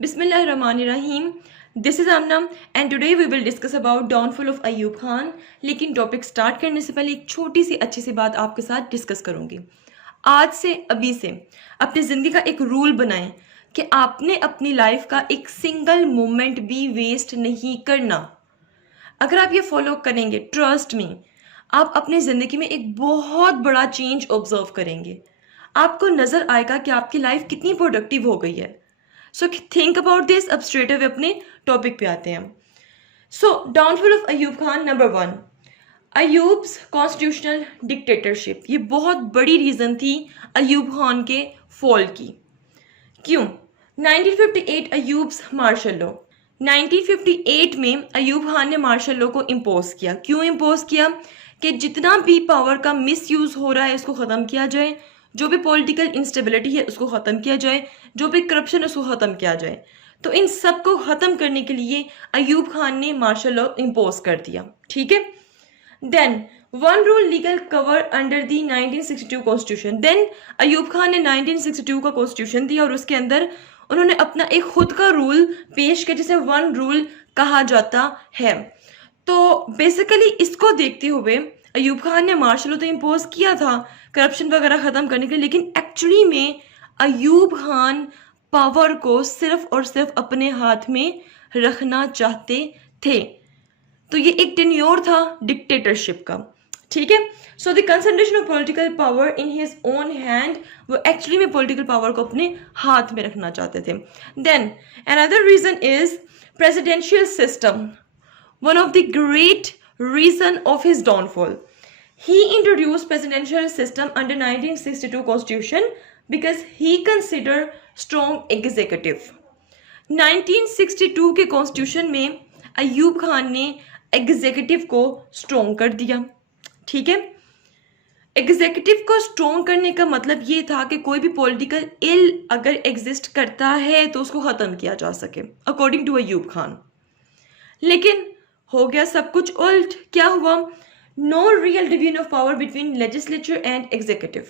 Bismillahirrahmanirrahim. This is Amna and today we will discuss about downfall of Ayub Khan. लेकिन topic start करने से पहले एक छोटी सी अच्छी सी बात आपके साथ डिस्कस करूंगी। आज से अभी से अपनी ज़िंदगी का एक रूल बनाएं कि आपने अपनी लाइफ का एक सिंगल मोमेंट भी वेस्ट नहीं करना। अगर आप ये फॉलो करेंगे, ट्रस्ट मी, आप अपनी ज़िंदगी में एक बहुत बड़ा चेंज ऑब्जर्व करेंगे। आपको नज़र आएगा कि आपकी लाइफ कितनी प्रोडक्टिव हो गई है। So think about this. अब स्ट्रेट अवे अपने टॉपिक पे आते हैं। So downfall of Ayub Khan, number 1, Ayub's constitutional dictatorship. ये बहुत बड़ी रीज़न थी अयूब खान के फॉल की। क्यों? 1958 अयूब्स मार्शल लॉ। 1958 में अयूब खान ने मार्शल लॉ को इम्पोज किया। क्यों इम्पोज किया? कि जितना भी पावर का मिसयूज़ हो रहा है उसको ख़त्म किया जाए, जो भी पॉलिटिकल इंस्टेबिलिटी है उसको ख़त्म किया जाए, जो भी करप्शन है उसको ख़त्म किया जाए। तो इन सब को ख़त्म करने के लिए अयूब खान ने मार्शल लॉ इम्पोज कर दिया। ठीक है। Then one rule legal cover under the 1962 constitution. Then Ayub Khan ने 1962 का कॉन्स्टिट्यूशन दिया और उसके अंदर उन्होंने अपना एक खुद का रूल पेश किया जिसे वन रूल कहा जाता है। तो बेसिकली इसको देखते हुए अयूब खान ने मार्शल लॉ तो इम्पोज किया था करप्शन वगैरह ख़त्म करने के लिए, लेकिन एक्चुअली में अयूब खान पावर को सिर्फ और सिर्फ अपने हाथ में रखना चाहते थे। तो ये एक टेन्योर था डिक्टेटरशिप का। ठीक है। So the concentration of political power in his own hand, वो एक्चुअली में पॉलिटिकल पावर को अपने हाथ में रखना चाहते थे। Then another reason is presidential system, one of the great reason of his downfall. He introduced presidential system under 1962 constitution because he considered strong executive. 1962 के कॉन्स्टिट्यूशन में अयूब खान ने एग्जीक्यूटिव को स्ट्रॉन्ग कर दिया। ठीक है। एग्जीक्यूटिव को स्ट्रॉन्ग करने का मतलब ये था कि कोई भी पॉलिटिकल इल अगर एग्जिस्ट करता है तो उसको ख़त्म किया जा सके, अकॉर्डिंग टू अयूब खान। लेकिन हो गया सब कुछ उल्ट। क्या हुआ? No real division of power between legislature and executive.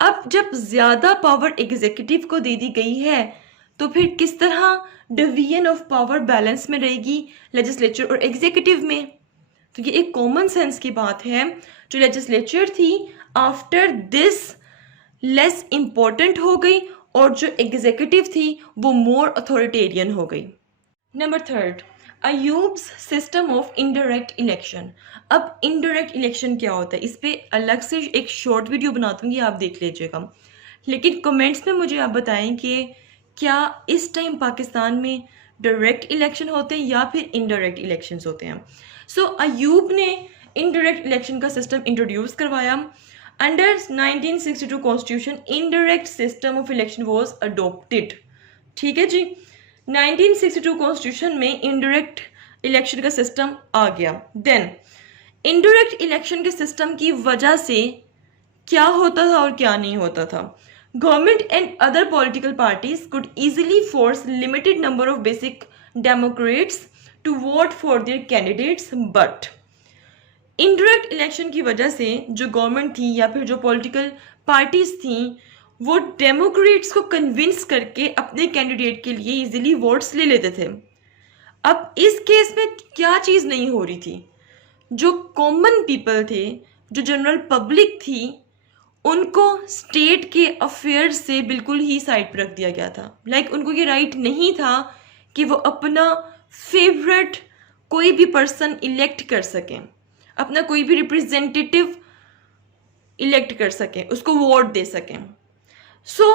अब जब ज्यादा पावर एग्जीक्यूटिव को दे दी गई है तो फिर किस तरह डिवीजन ऑफ पावर बैलेंस में रहेगी लेजिस्लेचर और एग्जीक्यूटिव में? तो ये एक कॉमन सेंस की बात है। जो लेजिस्लेचर थी आफ्टर दिस लेस इंपॉर्टेंट हो गई और जो एग्जीक्यूटिव थी वो मोर अथॉरिटेरियन हो गई। Number 3, Ayub's system of indirect election. अब इनडायरेक्ट इलेक्शन क्या होता है, इस पे अलग से एक शॉर्ट वीडियो बना दूंगी, आप देख लीजिएगा। लेकिन कमेंट्स में मुझे आप बताएं कि क्या इस टाइम पाकिस्तान में डायरेक्ट इलेक्शन होते हैं या फिर इनडायरेक्ट इलेक्शंस होते हैं। सो अयूब ने इनडायरेक्ट इलेक्शन का सिस्टम इंट्रोड्यूस करवाया। Under 1962 constitution indirect system of election was adopted. ठीक है जी। 1962 कॉन्स्टिट्यूशन में इनडायरेक्ट इलेक्शन का सिस्टम आ गया। देन इनडायरेक्ट इलेक्शन के सिस्टम की वजह से क्या होता था और क्या नहीं होता था। Government and other political parties could easily force limited number of basic democrats to vote for their candidates, but indirect election की वजह से जो गवर्नमेंट थी या फिर जो पॉलिटिकल पार्टीज थी वो डेमोक्रेट्स को कन्विंस करके अपने कैंडिडेट के लिए इजीली वोट्स ले लेते थे। अब इस केस में क्या चीज़ नहीं हो रही थी? जो कॉमन पीपल थे, जो जनरल पब्लिक थी, उनको स्टेट के अफेयर्स से बिल्कुल ही साइड पर रख दिया गया था। लाइक उनको ये राइट नहीं था कि वो अपना फेवरेट कोई भी पर्सन इलेक्ट कर सकें, अपना कोई भी रिप्रेजेंटेटिव इलेक्ट कर सकें, उसको वोट दे सकें। सो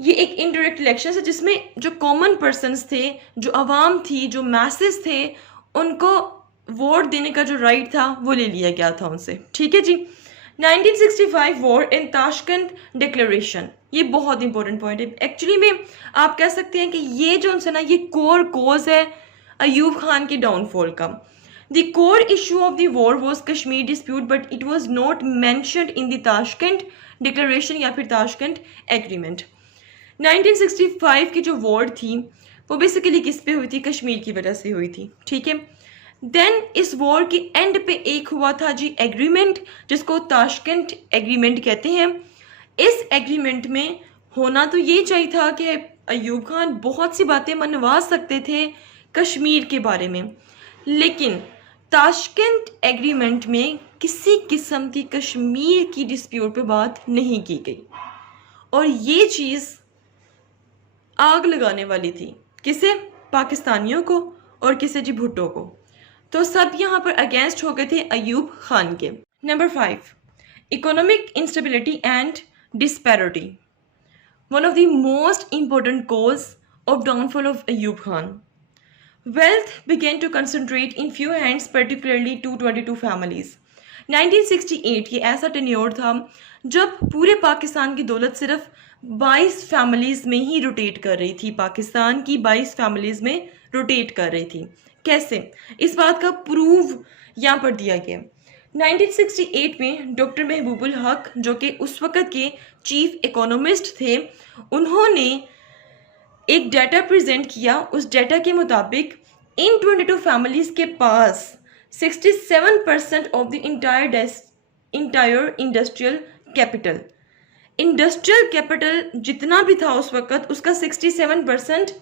ये एक इनडायरेक्ट इलेक्शन है जिसमें जो कॉमन पर्सन्स थे, जो अवाम थी, जो मैसेस थे, उनको वोट देने का जो राइट था वो ले लिया गया था उनसे। ठीक है जी। 1965 वॉर इन ताशकंद डिक्लेरेशन, ये बहुत इंपॉर्टेंट पॉइंट है। एक्चुअली में आप कह सकते हैं कि ये जो उनसे ना ये कोर कोज है अयूब खान के डाउनफॉल का। The core issue of the war was Kashmir dispute, but it was not mentioned in the Tashkent Declaration या फिर ताशकंद एग्रीमेंट। 1965 की जो वॉर थी वो बेसिकली किस पे हुई थी? कश्मीर की वजह से हुई थी। ठीक है। देन इस वॉर के एंड पे एक हुआ था जी एग्रीमेंट, जिसको ताशकंद एग्रीमेंट कहते हैं। इस एग्रीमेंट में होना तो ये चाहिए था कि अयूब खान बहुत सी बातें मनवा सकते थे कश्मीर के बारे में, लेकिन ताशकंद एग्रीमेंट में किसी किस्म की कश्मीर की डिस्प्यूट पे बात नहीं की गई, और ये चीज़ आग लगाने वाली थी। किसे? पाकिस्तानियों को, और किसे जी? भुट्टो को। तो सब यहाँ पर अगेंस्ट हो गए थे अयूब खान के। Number 5, economic instability and disparity, one of the most important cause of downfall of Ayub Khan. Wealth began to concentrate in few hands, particularly 222 families. 1968 ये ऐसा टेन्योर था जब पूरे पाकिस्तान की दौलत सिर्फ 22 फैमिलीज में ही रोटेट कर रही थी। पाकिस्तान की 22 फैमिलीज में रोटेट कर रही थी। कैसे? इस बात का प्रूव यहाँ पर दिया गया। 1968 में डॉक्टर महबूबुल हक, जो कि उस वक़्त के चीफ इकोनॉमिस्ट थे, उन्होंने एक डाटा प्रेजेंट किया। उस डाटा के मुताबिक इन 22 फैमिलीज के पास 67% of the entire industrial capital जितना भी था उस वक्त, उसका 67%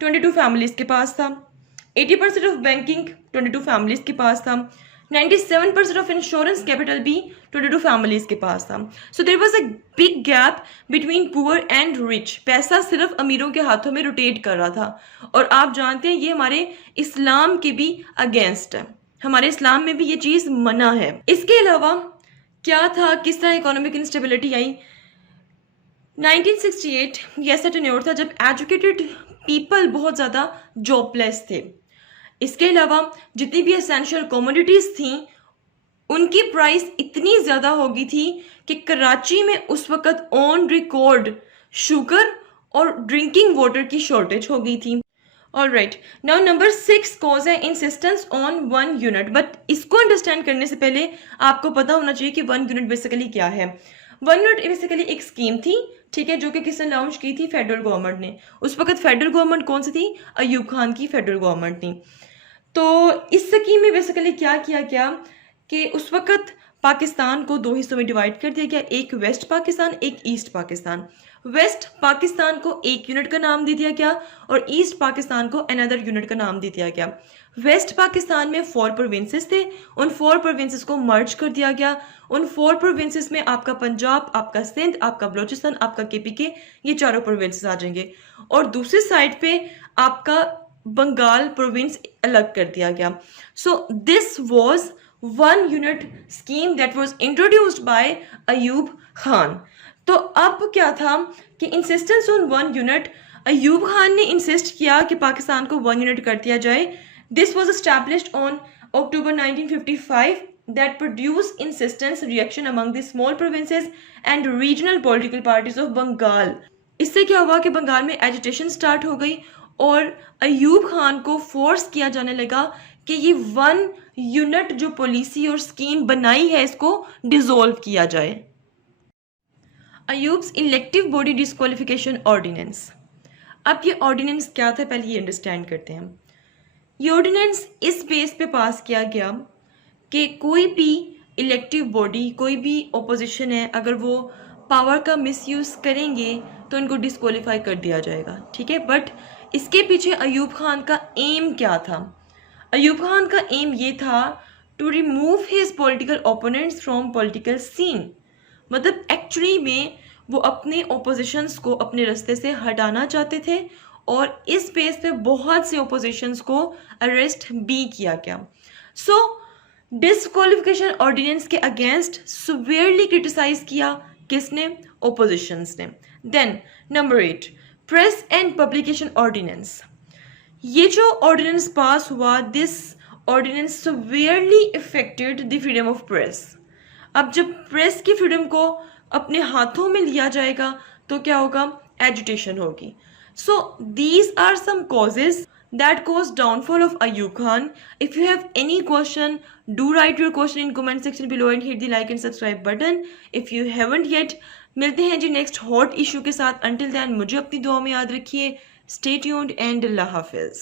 22 फैमिलीज के पास था। 80% ऑफ बैंकिंग 22 फैमिलीज के पास था। 97% ऑफ इंश्योरेंस कैपिटल भी 22 फैमिलीज के पास था। So there was a big gap between poor and rich. पैसा सिर्फ अमीरों के हाथों में रोटेट कर रहा था, और आप जानते हैं ये हमारे इस्लाम के भी अगेंस्ट है। हमारे इस्लाम में भी ये चीज़ मना है। इसके अलावा क्या था, किस तरह इकोनॉमिक इंस्टेबिलिटी आई? 1968 ये ऐसा टेन्योर था जब एजुकेटेड पीपल बहुत ज़्यादा जॉबलेस थे। इसके अलावा जितनी भी एसेंशियल कमोडिटीज़ थी उनकी प्राइस इतनी ज़्यादा हो गई थी कि कराची में उस वक़्त ऑन रिकॉर्ड शुगर और ड्रिंकिंग वाटर की शॉर्टेज हो गई थी। ऑलराइट, नाउ नंबर 6 कॉज है इंसिस्टेंस ऑन 1 यूनिट। बट इसको अंडरस्टैंड करने से पहले आपको पता होना चाहिए कि 1 यूनिट बेसिकली क्या है। 1 यूनिट बेसिकली एक स्कीम थी, ठीक है, जो कि किसने लॉन्च की थी? फेडरल गवर्नमेंट ने। उस वक्त फेडरल गवर्नमेंट कौन सी थी? अयूब खान की फेडरल गवर्नमेंट थी। तो इस स्कीम में बेसिकली क्या किया गया कि उस वक्त पाकिस्तान को 2 हिस्सों में डिवाइड कर दिया गया, एक वेस्ट पाकिस्तान, एक ईस्ट पाकिस्तान। वेस्ट पाकिस्तान को 1 यूनिट का नाम दे दिया गया और ईस्ट पाकिस्तान को अनदर यूनिट का नाम दे दिया गया। वेस्ट पाकिस्तान में 4 प्रोविंसेस थे, उन 4 प्रोविंसेस को मर्ज कर दिया गया। उन 4 प्रोविंसेस में आपका पंजाब, आपका सिंध, आपका बलोचिस्तान, आपका केपीके, ये चारों प्रोविंसेस आ जाएंगे। और दूसरी साइड पे आपका बंगाल प्रोविंस अलग कर दिया गया। So this was 1 unit scheme that was introduced by Ayub Khan. तो अब क्या था कि insistence on 1 unit, Ayub Khan ने इंसिस्ट किया कि पाकिस्तान को 1 यूनिट कर दिया जाए। This was established on October 1955 that produced insistence reaction among the small provinces and regional political parties of Bengal. इससे क्या हुआ कि बंगाल में एजिटेशन स्टार्ट हो गई और अयूब खान को फोर्स किया जाने लगा कि ये 1 यूनिट जो पॉलिसी और स्कीम बनाई है इसको डिसॉल्व किया जाए। अयूब्स इलेक्टिव बॉडी डिस्क्वालिफिकेशन ऑर्डिनेंस। अब ये ऑर्डिनेंस क्या था, पहले ये अंडरस्टैंड करते हैं। ये ऑर्डिनेंस इस बेस पे पास किया गया कि कोई भी इलेक्टिव बॉडी, कोई भी ओपोजिशन है, अगर वो पावर का मिसयूज़ करेंगे तो उनको डिस्क्वालीफाई कर दिया जाएगा, ठीक है। बट इसके पीछे अयूब खान का एम क्या था? अयूब खान का एम ये था to remove his political opponents from political scene. मतलब एक्चुअली में वो अपने ओपोजिशंस को अपने रास्ते से हटाना चाहते थे और इस बेस पे बहुत से ओपोजिशंस को अरेस्ट भी किया गया। सो डिस्क्वालिफिकेशन ऑर्डिनेंस के अगेंस्ट सिवियरली क्रिटिसाइज किया किसने? ओपोजिशंस ने। Then number 8 press and publication ordinance. ये जो ऑर्डिनेंस पास हुआ, this ordinance severely affected the freedom of press. अब जब प्रेस की फ्रीडम को अपने हाथों में लिया जाएगा तो क्या होगा? एजुटेशन होगी। So these are some causes that caused downfall of Ayub Khan. If you have any question, do write your question in comment section below and hit the like and subscribe button. If you haven't yet, मिलते हैं जी next hot issue के साथ। Until then मुझे अपनी दुआ में याद रखिए। Stay tuned and Allah Hafiz.